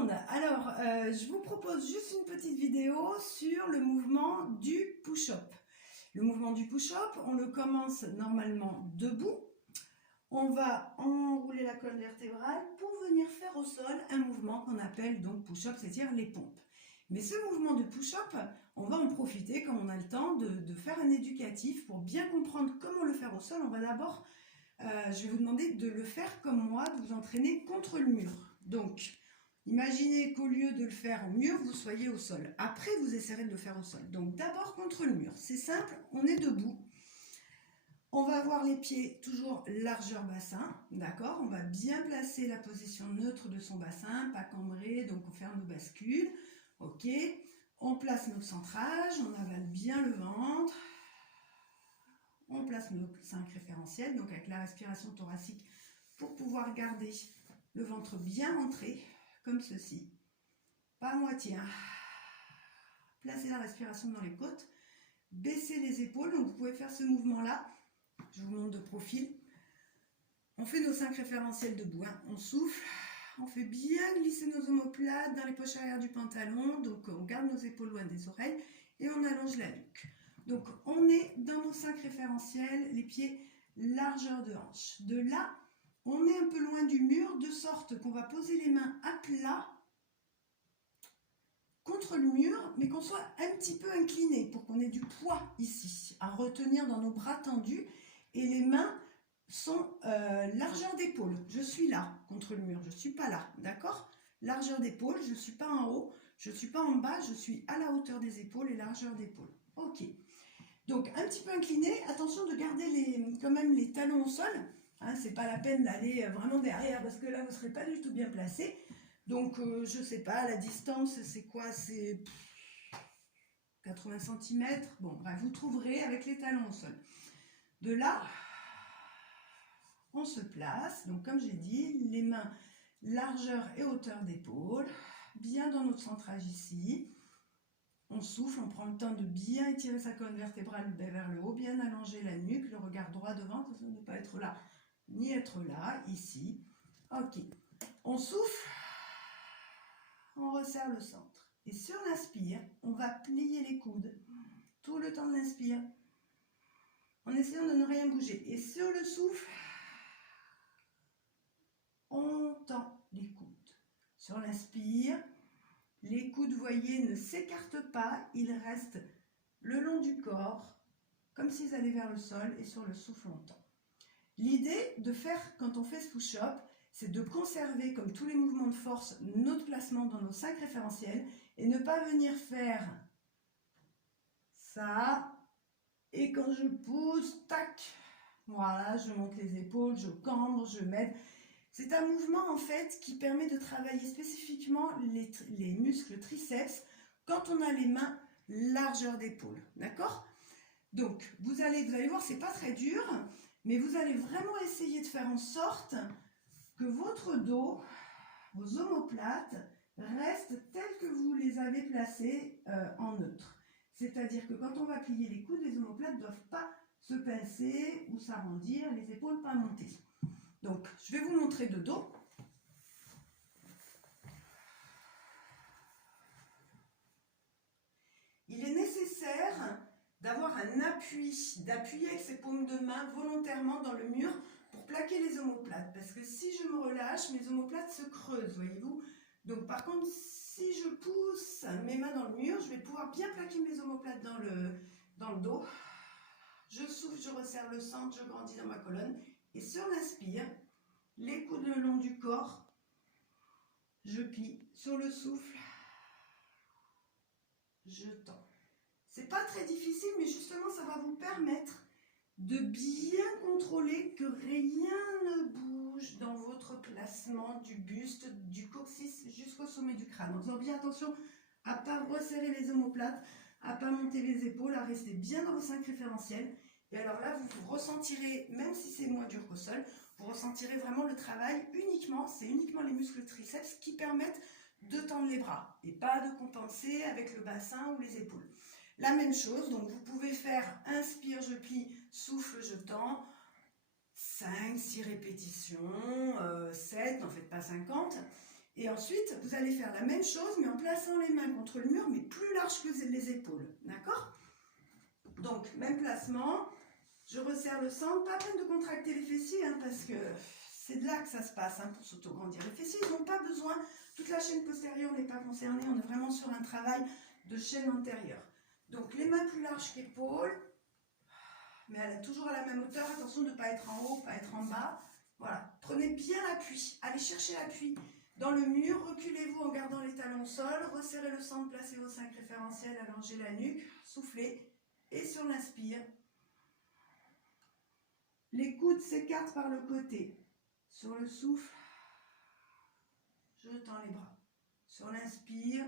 monde. Alors, je vous propose juste une petite vidéo sur le mouvement du push-up. Le mouvement du push-up, on le commence normalement debout. On va enrouler la colonne vertébrale pour venir faire au sol un mouvement qu'on appelle donc push-up, c'est-à-dire les pompes. Mais ce mouvement de push-up, on va en profiter comme on a le temps de faire un éducatif pour bien comprendre comment le faire au sol. On va d'abord, je vais vous demander de le faire comme moi, de vous entraîner contre le mur. Donc, imaginez qu'au lieu de le faire au mur, vous soyez au sol. Après, vous essaierez de le faire au sol. Donc, d'abord contre le mur. C'est simple, on est debout. On va avoir les pieds toujours largeur bassin, d'accord? On va bien placer la position neutre de son bassin, pas cambré, donc on fait nos bascules. Ok, on place notre centrage, on avale bien le ventre. On place nos 5 référentiels, donc avec la respiration thoracique pour pouvoir garder le ventre bien rentré, comme ceci. Pas à moitié. Hein. Placez la respiration dans les côtes. Baissez les épaules, donc vous pouvez faire ce mouvement-là. Je vous montre de profil. On fait nos 5 référentiels debout. Hein. On souffle. On fait bien glisser nos omoplates dans les poches arrière du pantalon. Donc on garde nos épaules loin des oreilles et on allonge la nuque. Donc on est dans nos 5 référentiels, les pieds largeur de hanche. De là, on est un peu loin du mur, de sorte qu'on va poser les mains à plat contre le mur, mais qu'on soit un petit peu incliné pour qu'on ait du poids ici, à retenir dans nos bras tendus. Et les mains sont largeur d'épaule. Je suis là, contre le mur, je ne suis pas là, d'accord? Largeur d'épaule, je ne suis pas en haut, je ne suis pas en bas, je suis à la hauteur des épaules et largeur d'épaule. Ok. Donc, un petit peu incliné, attention de garder quand même les talons au sol. Hein, c'est pas la peine d'aller vraiment derrière parce que là, vous ne serez pas du tout bien placé. Donc, je ne sais pas, la distance, c'est quoi? C'est 80 cm. Bon, bref, vous trouverez avec les talons au sol. De là, on se place. Donc, comme j'ai dit, les mains largeur et hauteur d'épaule. Bien dans notre centrage ici. On souffle, on prend le temps de bien étirer sa colonne vertébrale vers le haut, bien allonger la nuque, le regard droit devant, attention de ne pas être là, ni être là, ici. Ok, on souffle, on resserre le centre. Et sur l'inspire, on va plier les coudes, tout le temps de l'inspire, en essayant de ne rien bouger. Et sur le souffle, on tend les coudes. Sur l'inspire, les coudes, voyez, ne s'écartent pas, ils restent le long du corps, comme s'ils allaient vers le sol, et sur le souffle, on tend. L'idée de faire, quand on fait ce push-up, c'est de conserver, comme tous les mouvements de force, notre placement dans nos 5 référentiels, et ne pas venir faire ça, et quand je pousse, tac, voilà, je monte les épaules, je cambre, je m'aide. C'est un mouvement en fait qui permet de travailler spécifiquement les muscles triceps quand on a les mains largeur d'épaule, d'accord? Donc vous allez voir, c'est pas très dur, mais vous allez vraiment essayer de faire en sorte que votre dos, vos omoplates restent tels que vous les avez placés en neutre. C'est-à-dire que quand on va plier les coudes, les omoplates ne doivent pas se pincer ou s'arrondir, les épaules pas monter. Donc, je vais vous montrer de dos. Il est nécessaire d'avoir un appui, d'appuyer avec ses paumes de main volontairement dans le mur pour plaquer les omoplates. Parce que si je me relâche, mes omoplates se creusent, voyez-vous. Donc, par contre, si je pousse mes mains dans le mur, je vais pouvoir bien plaquer mes omoplates dans le dos. Je souffle, je resserre le centre, je grandis dans ma colonne. Et sur l'inspire, les coudes le long du corps, je plie. Sur le souffle, je tends. C'est pas très difficile, mais justement, ça va vous permettre de bien contrôler que rien ne bouge dans votre placement du buste, du coccyx jusqu'au sommet du crâne. En faisant bien attention à ne pas resserrer les omoplates, à ne pas monter les épaules, à rester bien dans vos 5 référentiels. Et alors là, vous ressentirez, même si c'est moins dur qu'au sol, vous ressentirez vraiment le travail uniquement, c'est uniquement les muscles triceps qui permettent de tendre les bras et pas de compenser avec le bassin ou les épaules. La même chose, donc vous pouvez faire inspire, je plie, souffle, je tends, 5, 6 répétitions, 7, n'en faites pas 50. Et ensuite, vous allez faire la même chose, mais en plaçant les mains contre le mur, mais plus large que les épaules. D'accord? Donc, même placement. Je resserre le centre. Pas peine de contracter les fessiers, hein, parce que c'est de là que ça se passe, hein, pour s'auto-grandir. Les fessiers, ils n'ont pas besoin. Toute la chaîne postérieure n'est pas concernée. On est vraiment sur un travail de chaîne antérieure. Donc, les mains plus larges qu'épaules. Mais elle est toujours à la même hauteur. Attention de ne pas être en haut, pas être en bas. Voilà. Prenez bien l'appui. Allez chercher l'appui dans le mur. Reculez-vous en gardant les talons au sol. Resserrez le centre, placez vos 5 référentiels, allongez la nuque, soufflez. Et sur l'inspire, les coudes s'écartent par le côté. Sur le souffle, je tends les bras. Sur l'inspire,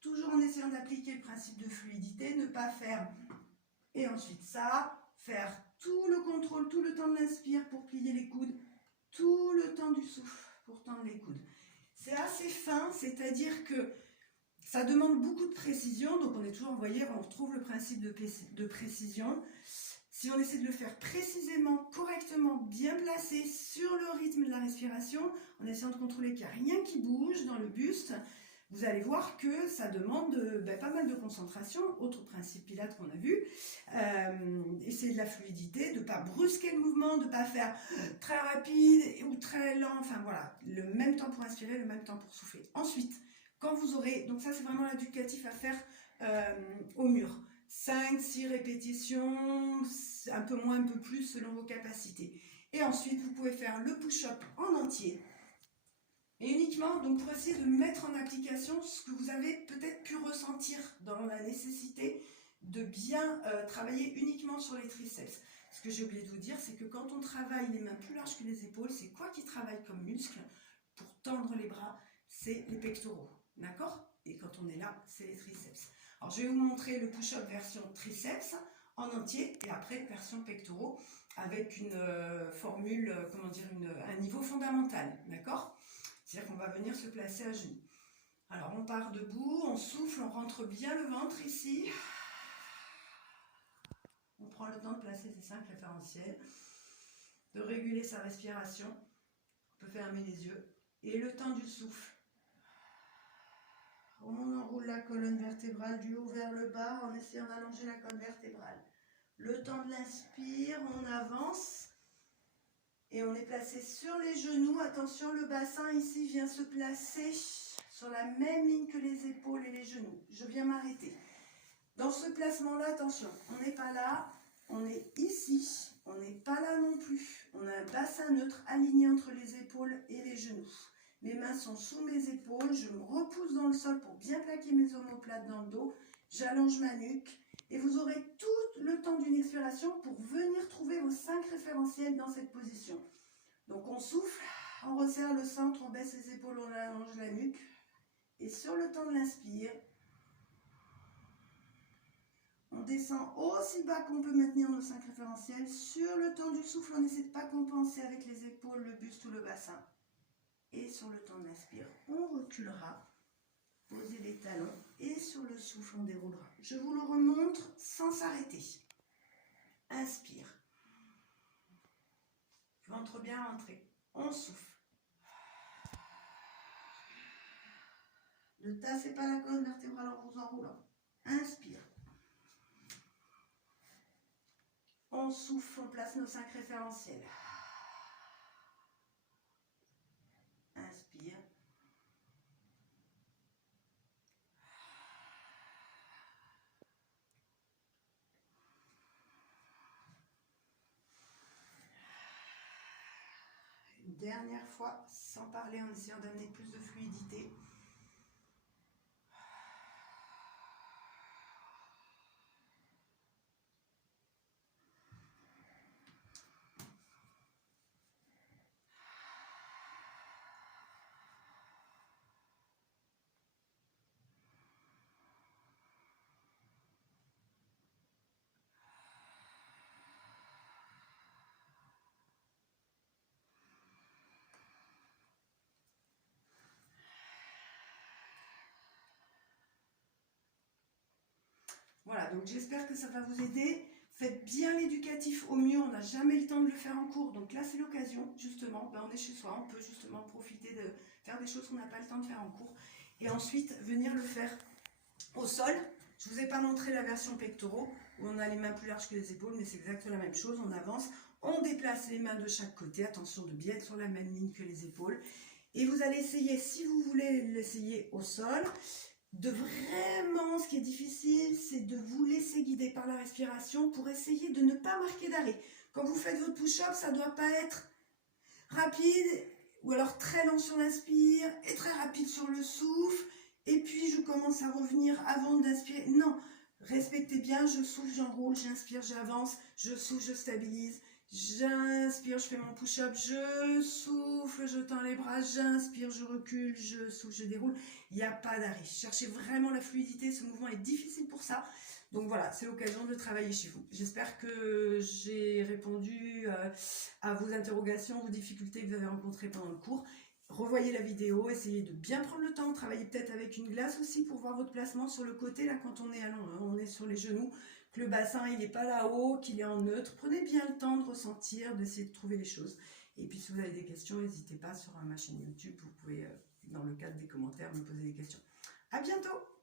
toujours en essayant d'appliquer le principe de fluidité, ne pas faire et ensuite ça, faire tout le contrôle, tout le temps de l'inspire pour plier les coudes, tout le temps du souffle pour tendre les coudes. C'est assez fin, c'est-à-dire que ça demande beaucoup de précision, donc on est toujours, vous voyez, on retrouve le principe de précision. Si on essaie de le faire précisément, correctement, bien placé sur le rythme de la respiration, en essayant de contrôler qu'il n'y a rien qui bouge dans le buste, vous allez voir que ça demande pas mal de concentration. Autre principe Pilates qu'on a vu, essayer de la fluidité, de ne pas brusquer le mouvement, de ne pas faire très rapide ou très lent, enfin voilà, le même temps pour inspirer, le même temps pour souffler. Ensuite, quand vous aurez, donc ça c'est vraiment l'éducatif à faire au mur, 5-6 répétitions, un peu moins, un peu plus selon vos capacités. Et ensuite, vous pouvez faire le push-up en entier. Et uniquement, donc pour essayer de mettre en application ce que vous avez peut-être pu ressentir dans la nécessité de bien travailler uniquement sur les triceps. Ce que j'ai oublié de vous dire, c'est que quand on travaille les mains plus larges que les épaules, c'est quoi qui travaille comme muscle pour tendre les bras? C'est les pectoraux. D'accord? Et quand on est là, c'est les triceps. Alors, je vais vous montrer le push-up version triceps en entier et après version pectoraux avec une formule, comment dire, un niveau fondamental. D'accord? C'est-à-dire qu'on va venir se placer à genoux. Alors, on part debout, on souffle, on rentre bien le ventre ici. On prend le temps de placer ses 5 référentiels, de réguler sa respiration. On peut fermer les yeux. Et le temps du souffle. On enroule la colonne vertébrale du haut vers le bas en essayant d'allonger la colonne vertébrale. Le temps de l'inspire, on avance et on est placé sur les genoux. Attention, le bassin ici vient se placer sur la même ligne que les épaules et les genoux. Je viens m'arrêter. Dans ce placement-là, attention, on n'est pas là, on est ici, on n'est pas là non plus. On a un bassin neutre aligné entre les épaules et les genoux. Mes mains sont sous mes épaules, je me repousse dans le sol pour bien plaquer mes omoplates dans le dos. J'allonge ma nuque et vous aurez tout le temps d'une expiration pour venir trouver vos 5 référentiels dans cette position. Donc on souffle, on resserre le centre, on baisse les épaules, on allonge la nuque. Et sur le temps de l'inspire, on descend aussi bas qu'on peut maintenir nos 5 référentiels. Sur le temps du souffle, on essaie de ne pas compenser avec les épaules, le buste ou le bassin. Et sur le temps de l'inspire, on reculera, posez les talons et sur le souffle, on déroulera. Je vous le remontre sans s'arrêter. Inspire. Ventre bien rentré. On souffle. Ne tassez pas la colonne vertébrale en vous enroulant. Inspire. On souffle, on place nos 5 référentiels. Inspire. Une dernière fois, sans parler, en essayant d'amener plus de fluidité. Voilà, donc j'espère que ça va vous aider. Faites bien l'éducatif au mieux, on n'a jamais le temps de le faire en cours, donc là c'est l'occasion justement, on est chez soi, on peut justement profiter de faire des choses qu'on n'a pas le temps de faire en cours et ensuite venir le faire au sol. Je ne vous ai pas montré la version pectoraux où on a les mains plus larges que les épaules, mais c'est exactement la même chose, on avance, on déplace les mains de chaque côté, attention de bien être sur la même ligne que les épaules et vous allez essayer, si vous voulez l'essayer au sol, de vraiment, ce qui est difficile, c'est de vous laisser guider par la respiration pour essayer de ne pas marquer d'arrêt. Quand vous faites votre push-up, ça ne doit pas être rapide ou alors très lent sur l'inspire et très rapide sur le souffle. Et puis je commence à revenir avant d'inspirer. Non, respectez bien, je souffle, j'enroule, j'inspire, j'avance, je souffle, je stabilise. J'inspire, je fais mon push-up, je souffle, je tends les bras, j'inspire, je recule, je souffle, je déroule. Il n'y a pas d'arrêt. Cherchez vraiment la fluidité, ce mouvement est difficile pour ça. Donc voilà, c'est l'occasion de travailler chez vous. J'espère que j'ai répondu à vos interrogations, aux difficultés que vous avez rencontrées pendant le cours. Revoyez la vidéo, essayez de bien prendre le temps, travaillez peut-être avec une glace aussi pour voir votre placement sur le côté, là quand on est on est sur les genoux, que le bassin il n'est pas là-haut, qu'il est en neutre. Prenez bien le temps de ressentir, d'essayer de trouver les choses. Et puis si vous avez des questions, n'hésitez pas sur ma chaîne YouTube, vous pouvez dans le cadre des commentaires me poser des questions. À bientôt!